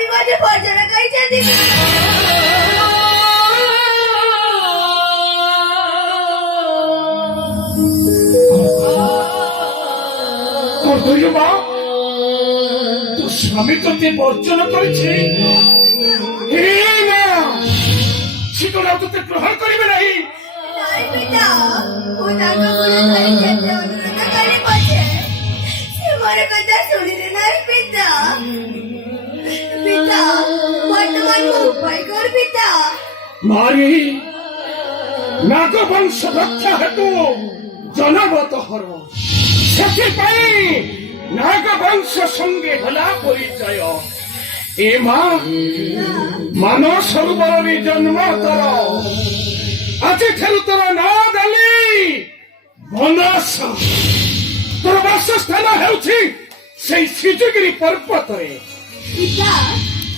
स्वामी मुझे भोजन कही माँ तो स्वामी तो बर्जन कर ग्रहण करेंगे नहीं पिता अनुरोध करी पछे से मोर कथा सुनिले नहीं पिता पिता वर्तमान उपाय कर पिता मारी नागवंश रक्षा हेतु जनगत हर नागवंश संगे हला परिचय ए माँ मानव सरोवर जन्म तर आज तोर ना दाली बनस तोर वासस्थान हेउछि सेई सिजुगिरी पर्वत रे पिता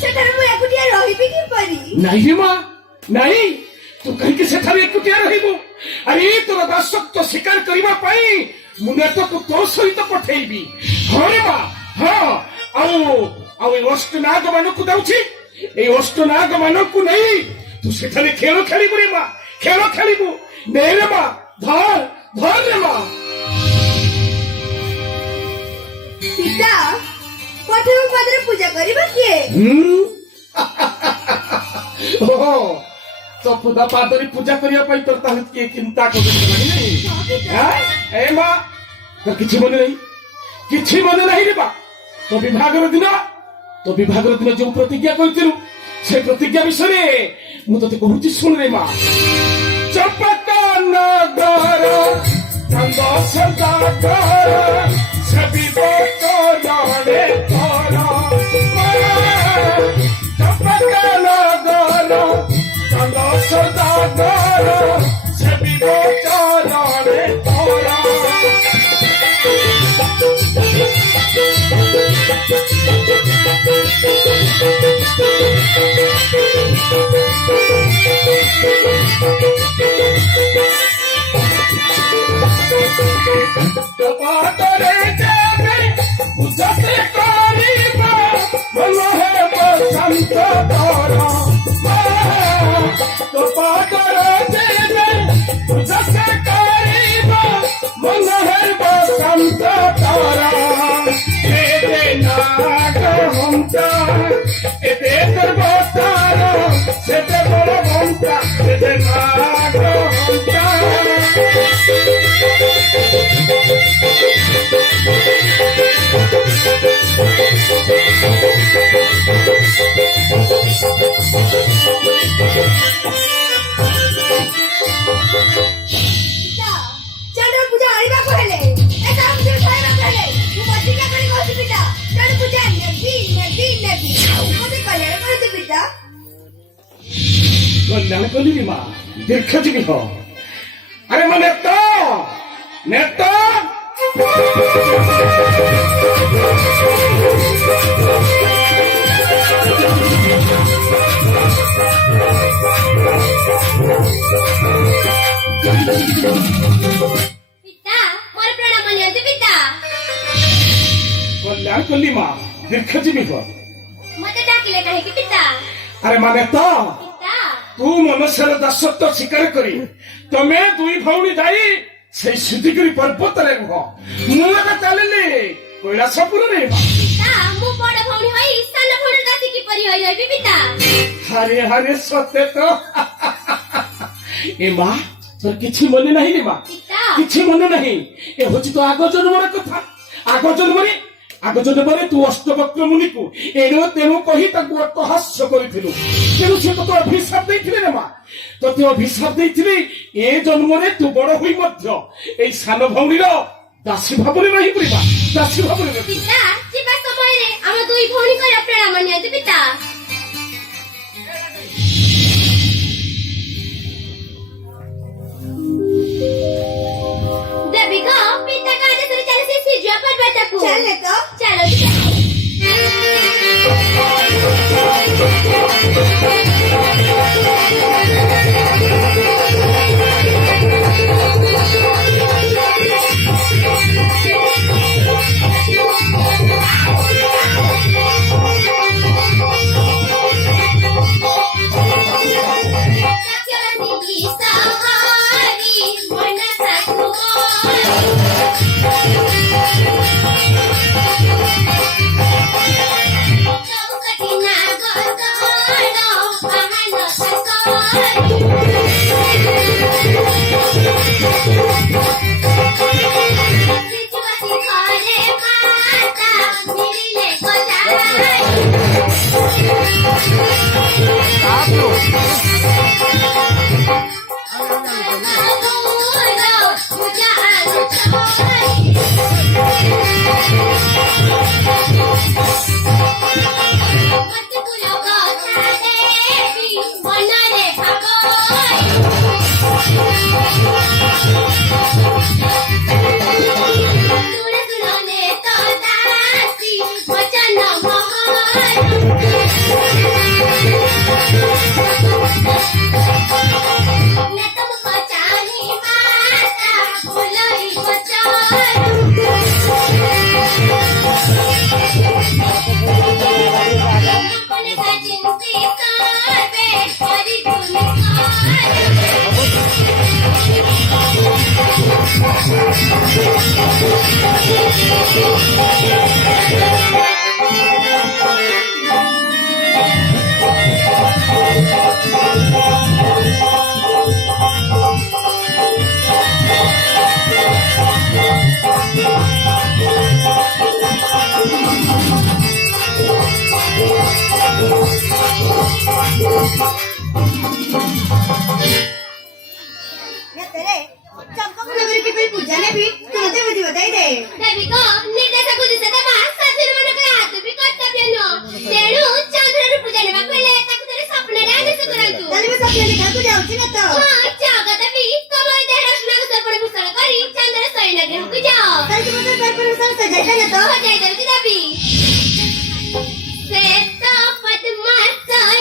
सेठार मु एकुटिया रहिबि कि परी नहीं माँ नहीं तू कहीं सेठारे एकुटिया रहिबु अरे तोर दासत्व स्वीकार करिबा पई मुने तो तो सहित पठेबी हाँ रे माँ हाँ आउ अष्टनाग मानकु दउछि ए अष्टनाग मानकु नहीं तू सेठारे खेल खेलिबु रे माँ खेल खेलिबु ने रे माँ धर धर रे माँ पिता पठन पादरे पूजा करिबा किए ओ तो खुदा पादरी पूजा करिया पई तोर ताहे के चिंता करबे नहीं हां ए माँ तो किछि मन नहीं रे बा तो विभागर दिन जो प्रतिज्ञा करथिलु से प्रतिज्ञा विषय मु तते कहूची सुन रे माँ चपका नगर कंद सदागर सभी बोतो लड़े तोरा चपका नगर कंद सदागर सभी बोतो लड़े तोरा टमाटरे जाबे बुझते करिबा मन है बसंत तोरा टमाटरे जाबे बुझते करिबा मन है बसंत तोरा ए नाग हमता एते करबतार सेते बड़ हमता एते नाग हमता चंद्र पूजा आइबा कहले ए काम से खाइबा कहले तू प्रतिज्ञा करी कहू पिता चंद्र पूजा नदी मते कहले कहू पिता कल्याण कली रे माँ दीर्घ जीवी हो अरे मन नेता पिता मोर प्रणाम लियंतु पिता कल्याण कली माँ दीर्घ जीवी हो मते डाकिले काहे कि पिता अरे माने तो पिता तू मनुष्यर दासत्व स्वीकार करी तमे दुई भौणी जाई से सिद्धिगिरी पर्वत रे रुह मुलका चलिले कैलासपुर रे पिता मु बड़ भौणी होई सान भौणी दासी की परी होई होई पिता हरे हरे सत्य तो ए माँ तोर किछि मने नहीं रे माँ पिता किछि मने नहीं ए होची तो आगो जन्मर कथा आगो जन्मरे तू अष्टवक्र मुनि को एनो तेनो कही ताकू अपहास्य करिथिलु तेनु से तो अभिशाप देथिले रे माँ तोते अभिशाप देथिले ए जन्मरे तू बड़ होई मध्य ए सान भौणीर दासी भाबरे रही परिबा दासी भाबरे पिता जिबा समय रे हम दुई भौणी कर प्रणाम नियंतु पिता देवी को पिता का आदेश रे चले से सिजुआ पर्वत को चले तो चलो ये तेरे चंपक नगरी की कोई पूजा ने भी तुझे विधि बताई दे देवी को निर्देशक दिसत बा साधुर मनक हात भी कर्तव्य न तेणु चंद्र पूजा नेबा पहिले ताकू तरी स्वप्न डांस करंतु तरी मी स्वप्न देखा तू जाऊची ना तो जगत भी कमल दे रचना सरपण भूषण करी चंद्र सैन घेऊ की जाओ तरी तू तर पर सजायचा ना तो जय देवी देवी श्वेत पद्मासन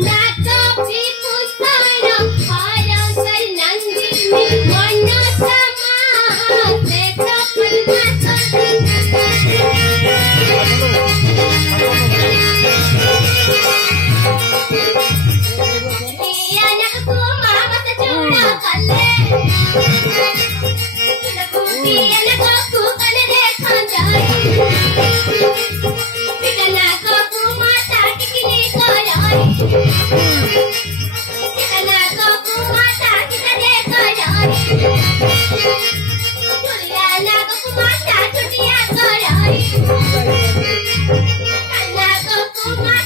नाच भी पुष्पण हर कर नंदिनी मन समा श्वेत Come on.